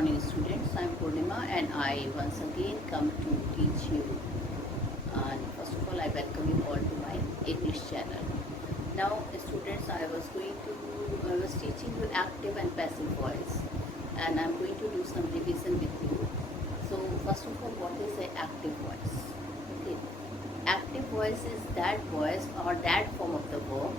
morning students, I am Purnima and I once again come to teach you. And first of all, I welcome you all to my English channel. Now students, I was teaching you active and passive voice, and I am going to do some revision with you. So first of all, what is an active voice? Okay, active voice is that voice or that form of the verb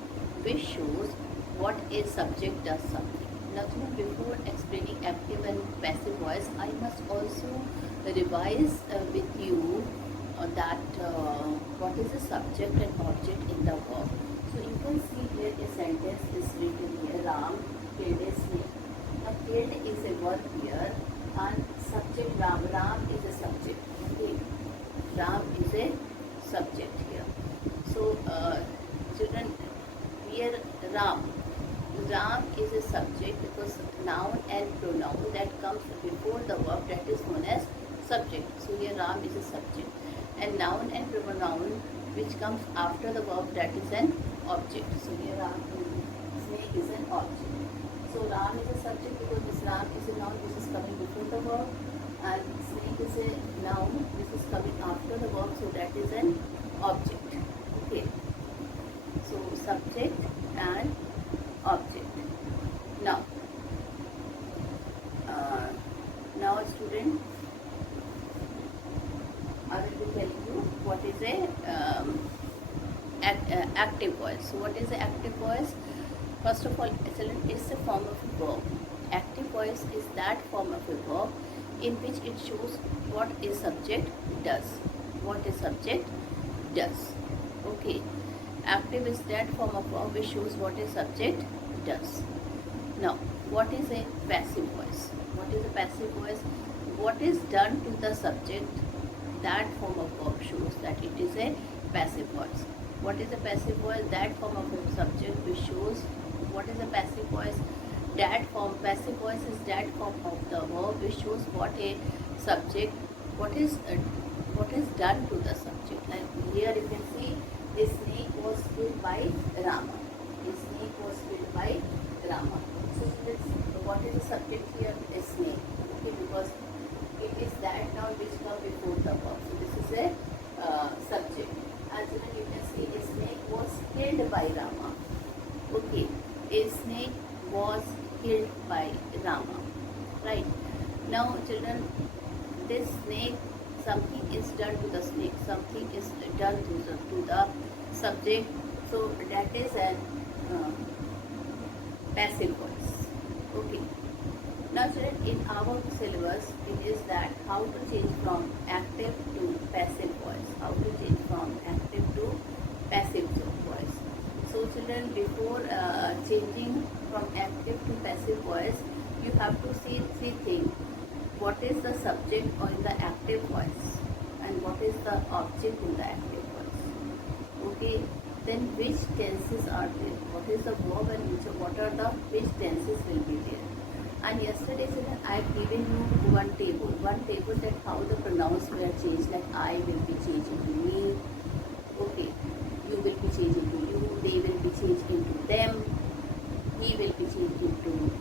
which shows what a subject does something. Now, before explaining active and passive voice, I must also revise with you that what is the subject and object in the verb. So you can see here a sentence is written here, Ram killed a snake. Now killed is a verb here and subject Ram. Ram is a subject. Okay, Ram is a subject here. So children, here Ram is a subject because noun and pronoun that comes before the verb, that is known as subject. So here Ram is a subject, and noun and pronoun which comes after the verb, that is an object. So here snake is an object. So Ram is a subject because this Ram is a noun which is coming before the verb, and snake is a noun which is coming after the verb, so that is an object. Okay. So subject and object. Now student, I will be telling you what is a active voice. So what is the active voice? First of all, it's a form of a verb. Active voice is that form of a verb in which it shows what a subject does. What a subject does. Okay. Active is that form of verb which shows what a subject does. Now, what is a passive voice? What is a passive voice? What is done to the subject? That form of verb shows that it is a passive voice. What is a passive voice? That form of a subject which shows what is a passive voice. Passive voice is that form of the verb which shows what a subject, what is done to the subject. Like here you can see a snake was killed by Rama. A snake was killed by Rama. So what is the subject here? A snake. Okay, because it is that noun which comes before the verb. So this is a subject. And then you can see a snake was killed by Rama. Okay, a snake was killed by Rama. Right. Now children, this snake, something is done to the snake, something is done to the subject, so that is a passive voice. Okay. Now children, in our syllabus it is that how to change from active to passive voice. How to change from active to passive voice. So children, before changing from active to passive voice, you have to see three things. What is the subject or in the active voice, and what is the object in the active voice. Okay, then which tenses are there, what is the verb and which tenses will be there. And yesterday I have given you one table that how the pronouns were changed, like I will be changing to me, okay, you will be changing to you, they will be changed into them, he will be changed into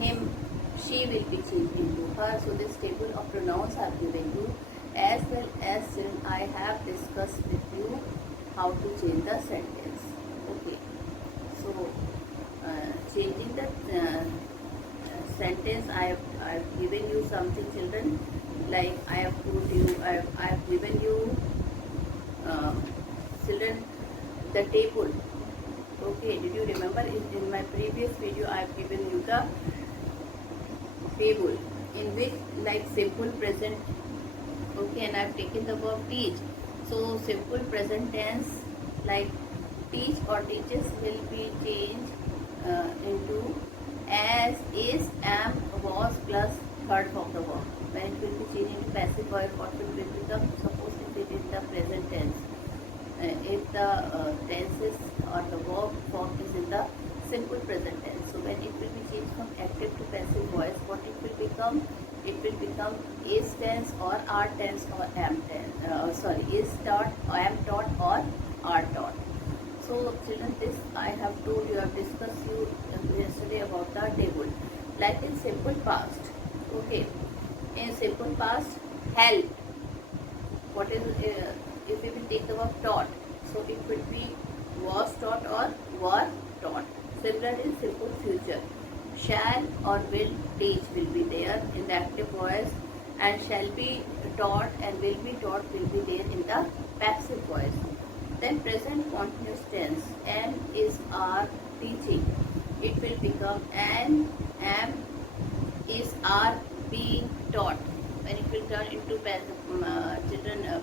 him, she will be changed into her. So this table of pronouns I have given you, as well as I have discussed with you how to change the sentence. Okay. So changing the sentence, I have given you something children, like I have told you, I have given you children the table. Okay, did you remember in my previous video I have given you the table in which, like, simple present, okay, and I have taken the verb teach. So simple present tense like teach or teaches will be changed into as, is, am, was plus third form the verb. When it will be changed into passive voice, what will it become? Suppose if it is the present tense, if the tenses or the verb form is in the simple present tense. So when it will be changed from active to passive voice, what it will become? It will become is tense or are tense or am tense. Is taught, am taught or are taught. So children, this I have told you, I have discussed you yesterday about the table. Like in simple past, Okay. In simple past, help. What is if we will take the verb taught? So it will be was taught or were taught. Similar in simple future. Shall or will teach will be there in the active voice, and shall be taught and will be taught will be there in the passive voice. Then present continuous tense, and is are teaching. It will become an, am, is, are being taught. When it will turn into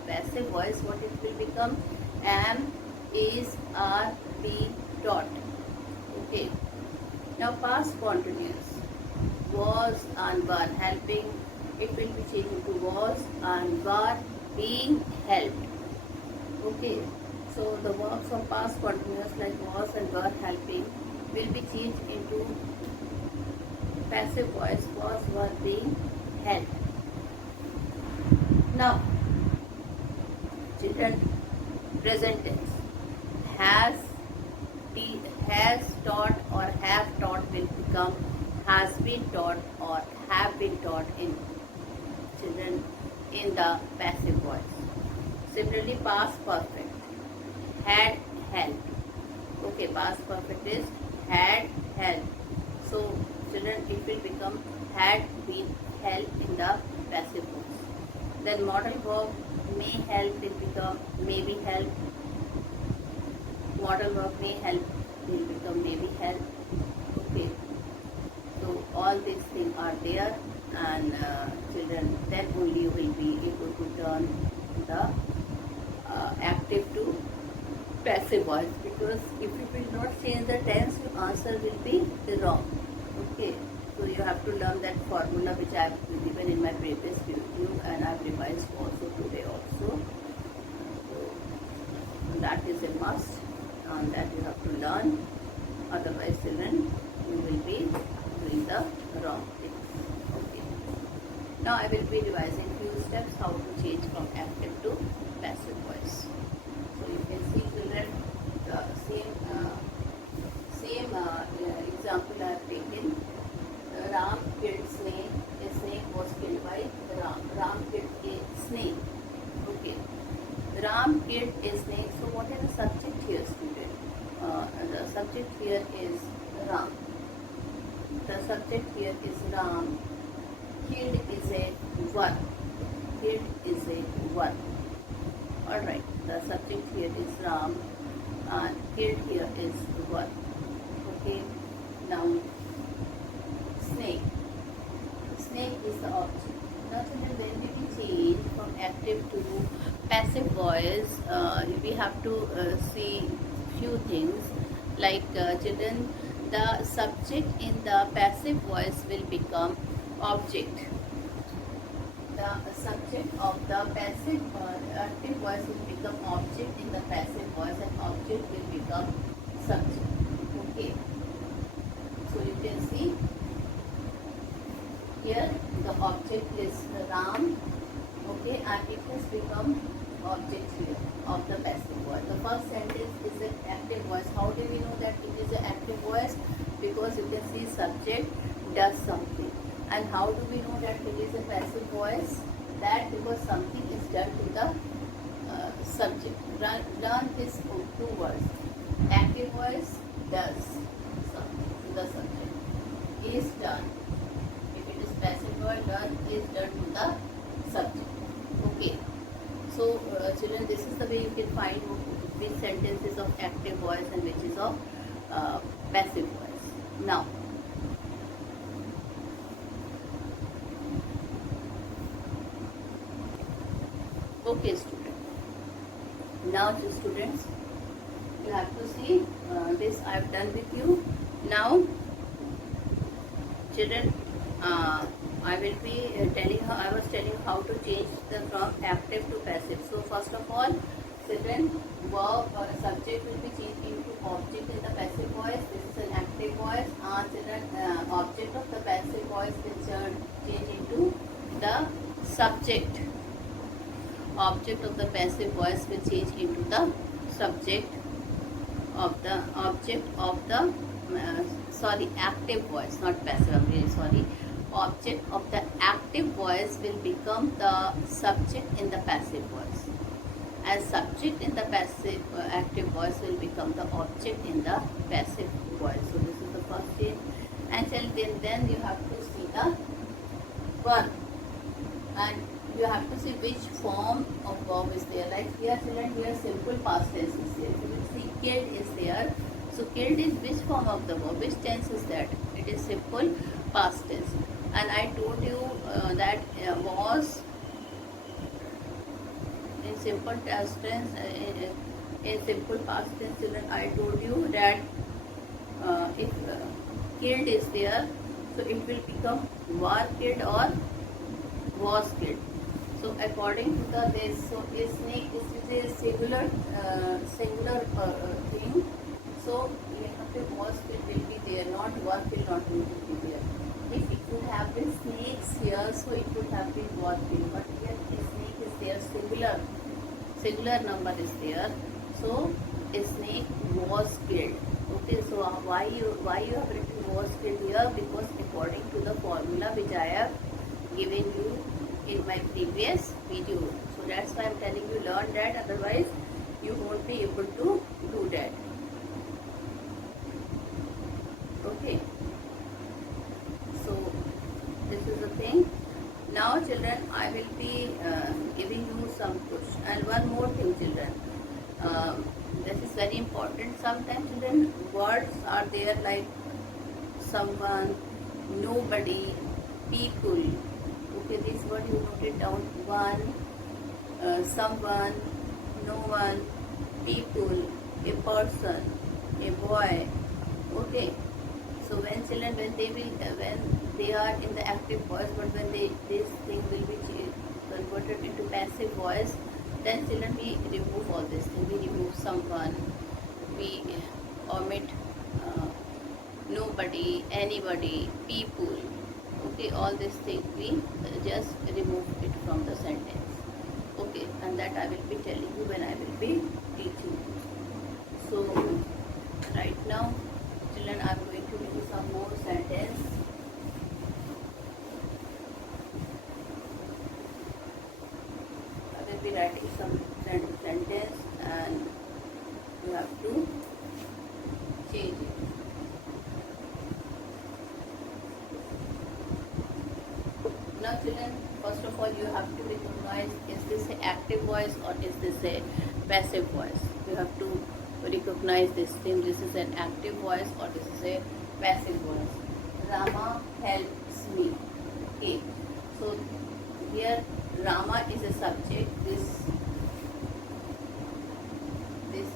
passive voice, what it will become? Am, is, are being taught. Okay. Now past continuous. Was and were helping. It will be changed into was and were being helped. Okay. So the verbs of past continuous like was and were helping will be changed into passive voice, was, were being helped. Now, children, present tense. Has, has taught or have taught will become has been taught or have been taught in children in the passive voice. Similarly, past perfect. Had helped. Okay, past perfect is had helped. So, children, it will become had been helped in the passive voice. Then modal verb may help will become may be helped. Modal verb may help will become may be helped. Okay. So all these things are there, and children, then only you will be able to turn the active to passive voice, because if you will not change the tense, your answer will be wrong. Okay. So you have to learn that formula which I have given in my previous video, and I have revised also today also. So that is a must, and that you have to learn. Otherwise, children, you will be doing the wrong things. Okay. Now I will be revising few steps how to change from active to passive voice. So you can see, children, the same example I have taken. Ram killed snake. A snake was killed by Ram. Ram killed a snake. Okay. Ram killed a snake. So what is the subject here, student? The subject here is Ram. The subject here is Ram. Killed is a verb. Killed is a verb. Alright. The subject here is Ram, and killed here is verb. Okay. Now, snake. Snake is the object. Now, children, when we will change from active to passive voice, we have to see few things. Like, children, the subject in the passive voice will become object. The subject of the passive or active voice will become object in the passive voice, and object will become subject. Okay. So you can see here the object is Ram. Okay, and it has become object here of the passive voice. The first sentence is an active voice. How do we know that it is an active voice? Because you can see subject does something. And how do we know that it is a passive voice? That because something is done to the subject. Learn these two words. Active voice does something to the subject. Is done. If it is passive voice, done is done to the subject. Okay. So children, this is the way you can find which sentence is of active voice and which is of passive voice. Now, okay, student. Now, students, you have to see this I have done with you. Now, children, I will be I was telling you how to change from active to passive. So, first of all, children, verb or subject will be changed into object in the passive voice. This is an active voice. Children, object of the passive voice will change into the subject. Object of the passive voice will change into the subject of the object of the active voice, not passive. I'm really sorry. object of the active voice will become the subject in the passive voice, as subject in the passive active voice will become the object in the passive voice. So this is the first change. And then you have to see the verb, and you have to see which form of verb is there. Like here children, here simple past tense is there. You will see killed is there. So killed is which form of the verb? Which tense is that? It is simple past tense. And I told you that was in simple past tense. In simple past tense, children, I told you that if killed is there, so it will become were killed or was killed. So according to the this, so a snake is a singular thing. So was killed will be there, not were killed not will be there. If it would have been snakes here, so it would have been was killed. But here a snake is there, singular number is there. So a snake was killed. Okay, so why you have written was killed here? Because according to the formula which I have given you in my previous video. So that's why I'm telling you, learn that, otherwise you won't be able to do that. Okay, so this is the thing. Now children, I will be giving you some question. And one more thing children, this is very important. Sometimes children, words are there like someone, nobody, people. Okay, this word you note it down. One, someone, no one, people, a person, a boy. Okay, so when children, when they are in the active voice, but when this thing will be converted into passive voice, then children we remove all this thing. We remove someone, we omit nobody, anybody, people. Okay, all these things we just remove it from the sentence. Okay, and that I will be telling you when I will be teaching you. So right now children, I am going to give you some more sentence. I will be writing some sentence and you have to change it. Now children, first of all you have to recognize, is this an active voice or is this a passive voice? You have to recognize this thing. This is an active voice or this is a passive voice. Rama helps me. Okay, so here Rama is a subject. This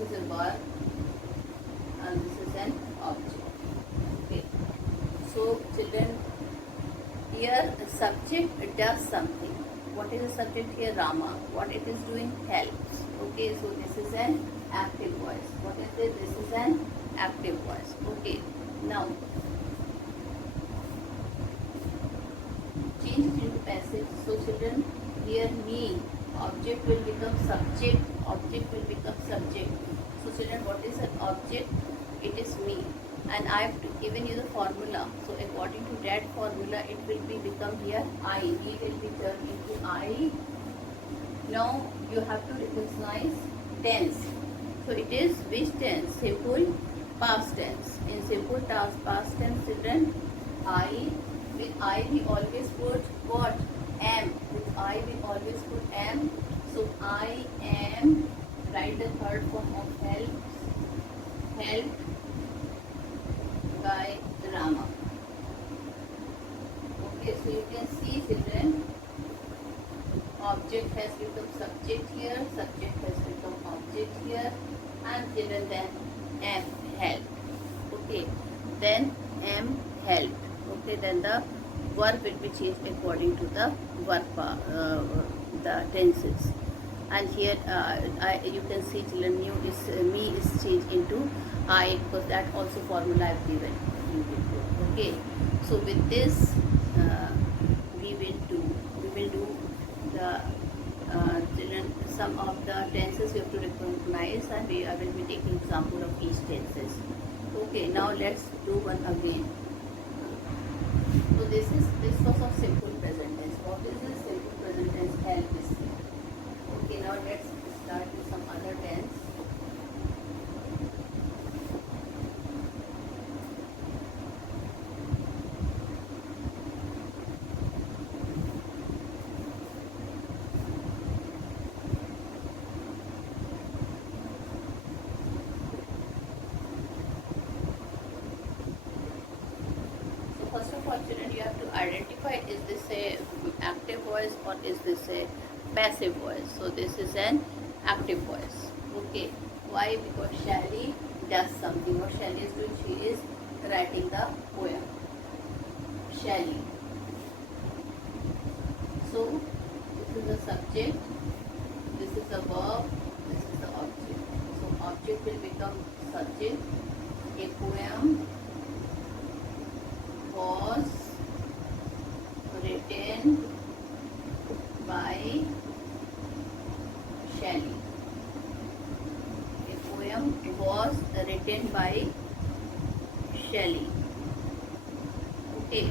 is a verb and this is an object. Okay, so children, here the subject does something. What is the subject here? Rama. What it is doing? Helps. Okay, so this is an active voice. What is this? This is an active voice. Okay, now change it into passive. So children, here me, object will become subject, object will become subject. So children, what is an object? It is me, and I have given you the formula. So according to that formula, it will be become here I. We will be turned into I. Now you have to recognize tense. So it is which tense? Simple past tense. In simple past tense children, I, with I we always put what? Am. With I we always put am. So I am, write the third form of helped by Rama. Okay, so you can see children, object has become subject here, subject has become object here, and children then am helped. Okay, then am helped. Okay, then the verb will be changed according to the verb, the tenses. And here you can see children, me is changed into I, because that also formula I have given you before. Okay, so with this we will do the children, some of the tenses you have to recognize, and I will be taking example of each tenses. Okay, now let's do one again. So this was of simple present tense. What is this simple present tense? Help is here. Okay, now let's start with some other tense. First of all, children, you have to identify, is this a active voice or is this a passive voice? So this is an active voice. Okay. Why? Because Shally does something. What Shally is doing? She is writing the poem. Shally. So this is the subject, this is the verb, this is the object. So object will become subject. A poem was written by Shally. A poem was written by Shally. Okay.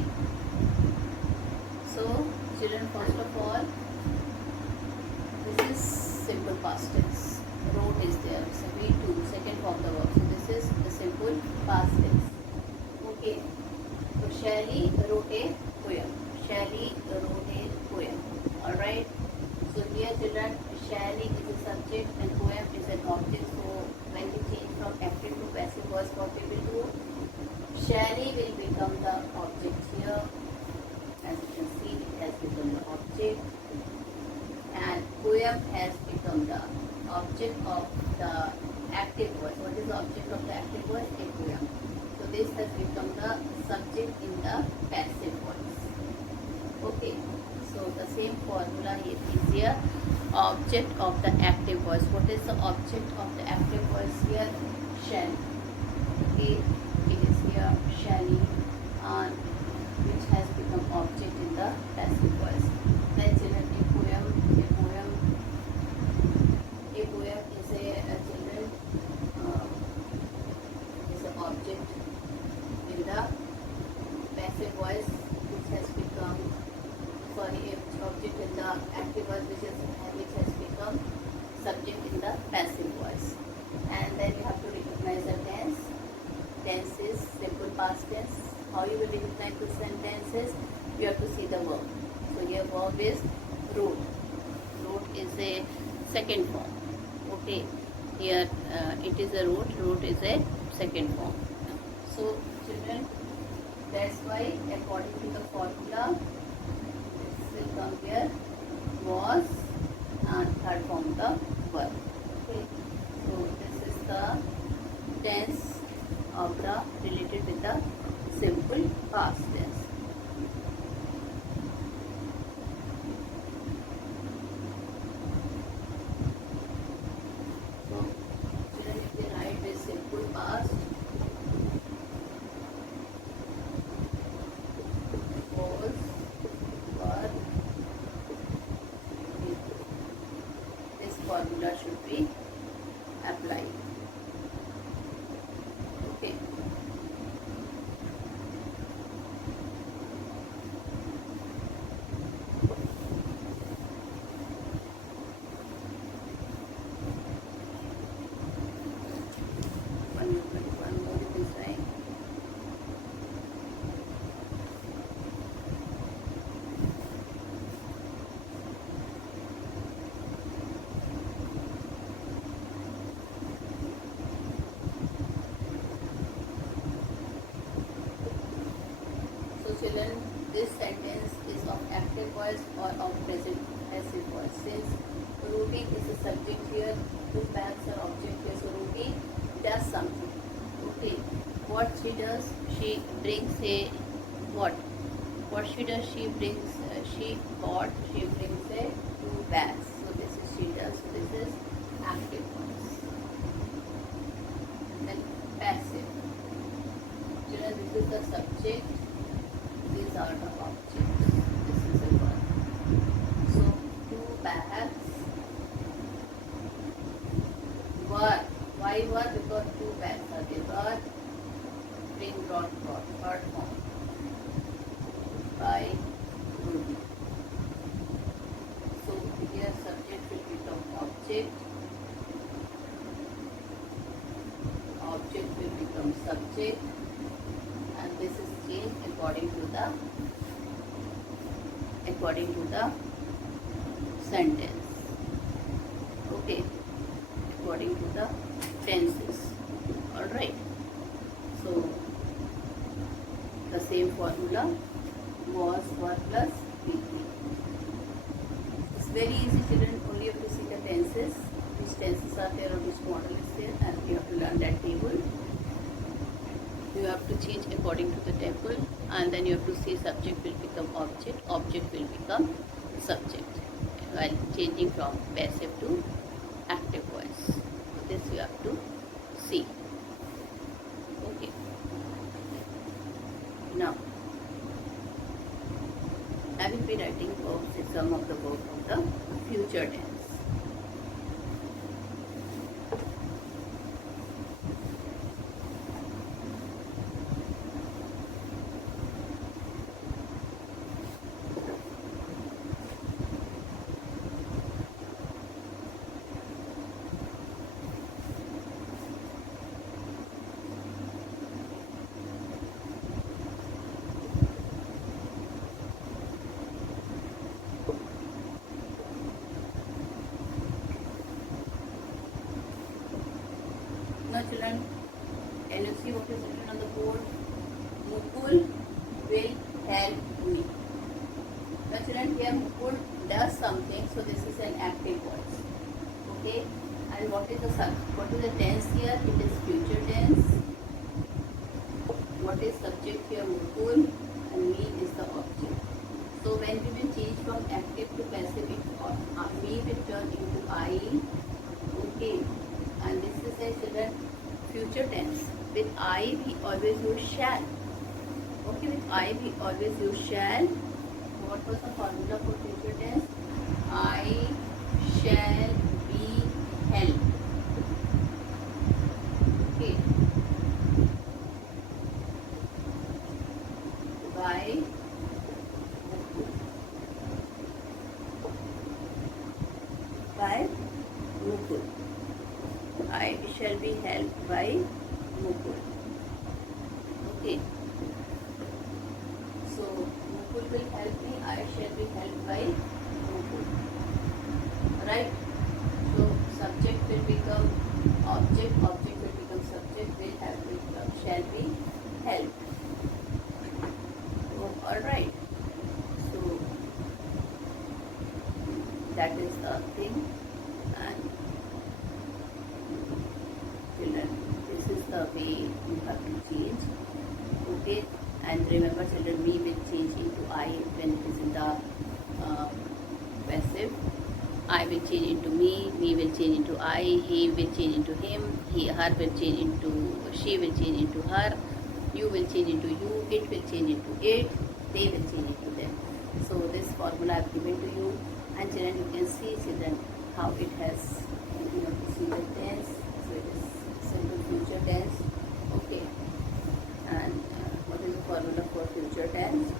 So, children, first of all, this is simple past tense. Wrote is there. So, VIII, second form of the verb. So, this is the simple past tense. Okay. So Shally wrote a poem. Shally wrote a poem. Alright. So here, children, Shally is a subject and poem is an object. So when we change from active to passive voice, what we will do? Shally will become the object here. As you can see, it has become the object. And poem has become the object of the active voice. What is the object of the active voice? A poem. So this has become the subject in the passive voice. Okay, so the same formula here is here. Object of the active voice. What is the object of the active voice here? Shall. Okay, it is here Shally, which has become object in the passive voice. Then children, a poem is a children is an object in the passive voice, which has become object in the active voice, which has become subject in the passive voice. And then you have to recognize the tense. Tense is simple past tense. How you will recognize the sentences? You have to see the verb. So here verb is wrote. Wrote is a second form. Okay, here it is a wrote. Wrote is a second form. So children, that's why according to the formula, this will come here was and third form the verb. Okay, so this is the tense of the related with the simple past tense. So children, if we write with simple past, was, were, did. This formula should be applied. Okay. One more design. So children, this sentence is of active voice or of passive voice. Since Ruby is a subject here, two bags are object here. So Ruby does something. Okay, what she does? She brings a what? What she does? She brings. She brings a two bags. So this is she does. So this is active voice. And then passive. Children, this is the subject. These are the objects. This is a verb. So two bags were. Why were? Because two bags are there. Were, bring, brought, third form. according to the sentence. Okay, according to the tenses. All right. So the same formula, was, were plus PP. It's very easy, children. Only you have to see the tenses, which tenses are there or which model is there, and you have to learn that table. You have to change according to the table, and then you have to see subject will become object, object will become subject, while changing from passive to active voice. So this you have to see. Okay. Now, I will be writing some of the verbs of the future tense. Now children, can you see what is written on the board? Mukul will help me. Now children, here Mukul does something, so this is an active voice. Okay, and what is the tense here? It is future tense. What is subject here? Mukul, and me is the object. So when we will change from active to passive, me will turn into I. Okay. And this is a children future tense. With I we always use shall. Okay, with I we always use shall. What was the formula for future tense? I shall be helped. Okay. By Mukul. I shall be helped by Mukul. Okay. So Mukul will help me. I shall be helped by Mukul. Right. So subject will become object. Object will become subject. Shall be helped. So, all right. So that is the thing. And this is the way you have to change. Okay, and remember children, me will change into I when it is in the passive. I will change into me will change into I, he will change into him, her will change into, she will change into her, you will change into you, it will change into it, they will change into them. So this formula I have given to you, and children, you can see children how it has, you have to see the tense. So it is simple future tense. Okay, and what is the formula for future tense?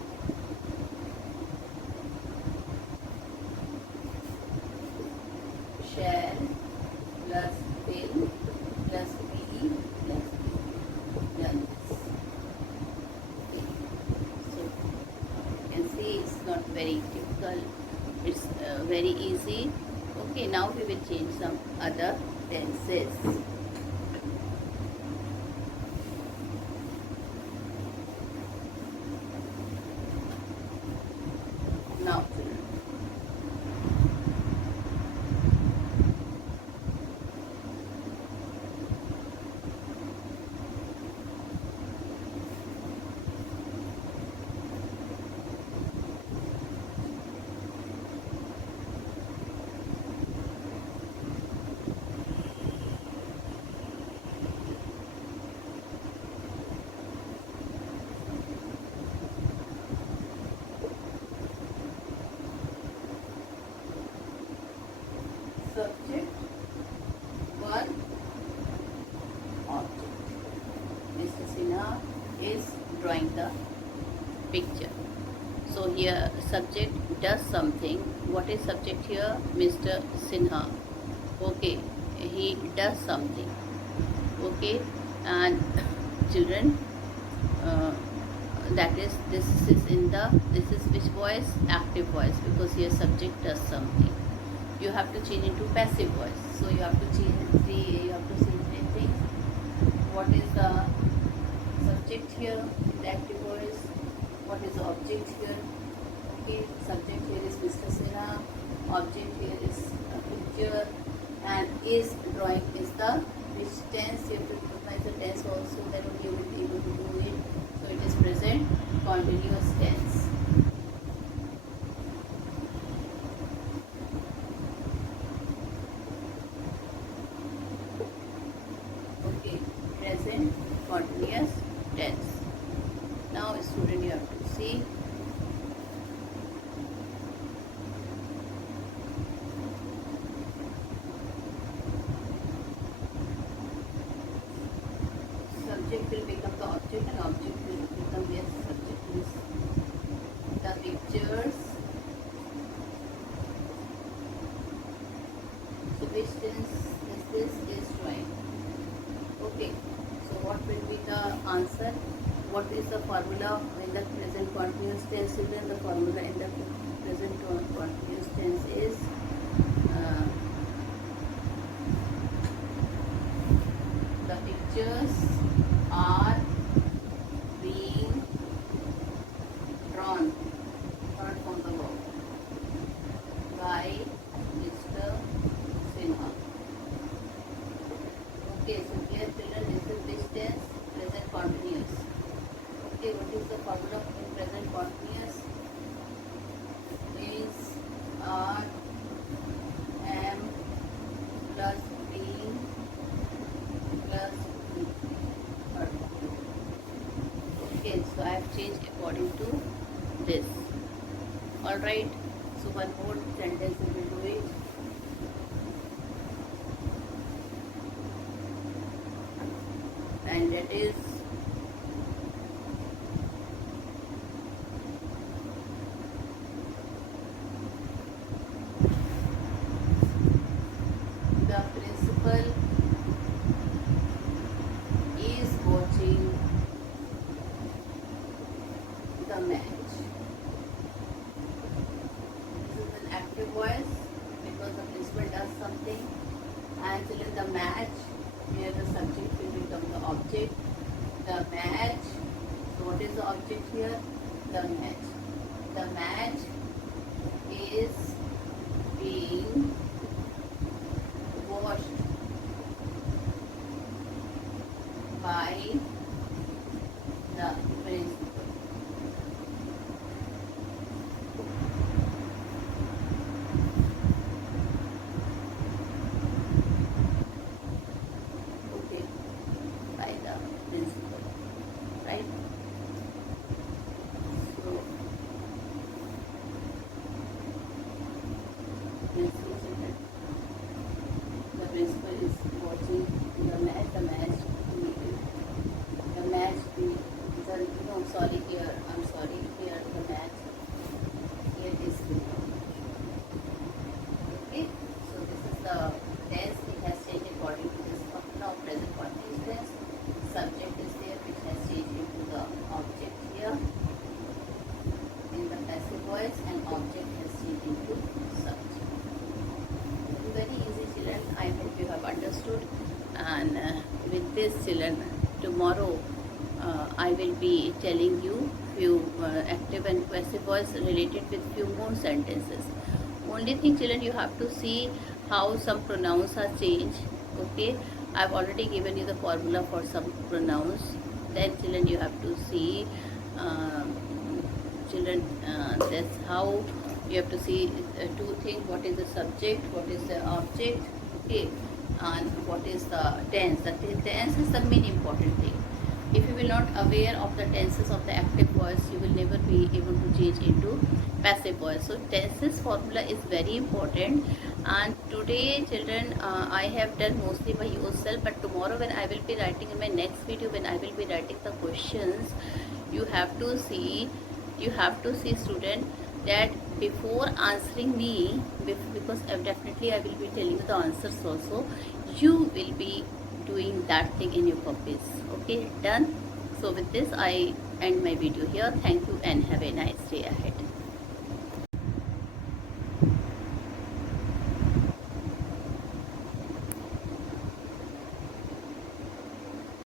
Shall plus will plus be plus be. Done this. Okay. So you can see it's not very difficult. It's very easy. Okay, now we will change some other tenses. Now, subject, verb, object. Mr. Sinha is drawing the picture. So here subject does something. What is subject here? Mr. Sinha. Okay, he does something. Okay, and children, that is, this is which voice? Active voice, because your subject does something. You have to change into passive voice. So you have to change three things. What is the subject here in the active voice? What is the object here? Okay, subject here is Mr. Sinha, object here is a picture, and is drawing is the which tense. You have to recognize the tense also, then only you will be able to do it. So it is present continuous tense. Okay, present continuous tense. Now student, you have to see subject will become the object and object will become yes subject is the pictures. So which tense is this? Is drawing. Okay, so what will be the answer? What is the formula in the present continuous tense? Then the formula in the present continuous tense is the pictures are being drawn from the verb by Mr. Sinha. Okay, so here children, this is which tense? Present continuous. Okay, what is the formula in present continuous? Is, are, am plus being plus be. Okay, so I have changed according to this. Alright, so one more sentence we will do it. And that is the principal is watching the match. This is an active voice because the principal does something, and children, the match, here the subject will become the object. The match. So what is the object here? The match. The match is being watched by the principal. Okay, by the principal, right? So principal children, the principal is watching the match. The match. No, sorry. Here, I'm sorry. Here the match. Here is okay. So this is the tense. It has changed according to this formula of present continuous tense. Subject is there, which has changed into the object here in the passive voice, and object has changed into subject. Very easy, children. I hope you have understood. And with this, children, tomorrow I will be telling you few active and passive voice related with few more sentences. Only thing, children, you have to see how some pronouns are changed. Okay, I've already given you the formula for some pronouns. Then, children, you have to see children, that's how you have to see two things. What is the subject, what is the object, okay, and what is the tense. The tense is the main important thing. If you will not aware of the tenses of the active voice, you will never be able to change into passive voice. So tenses formula is very important. And today, children, I have done mostly by yourself, but tomorrow when I will be writing in my next video, when I will be writing the questions, you have to see student, that before answering me, because definitely I will be telling you the answers also, you will be doing that thing in your copies. Okay, done. So with this, I end my video here. Thank you and have a nice day ahead.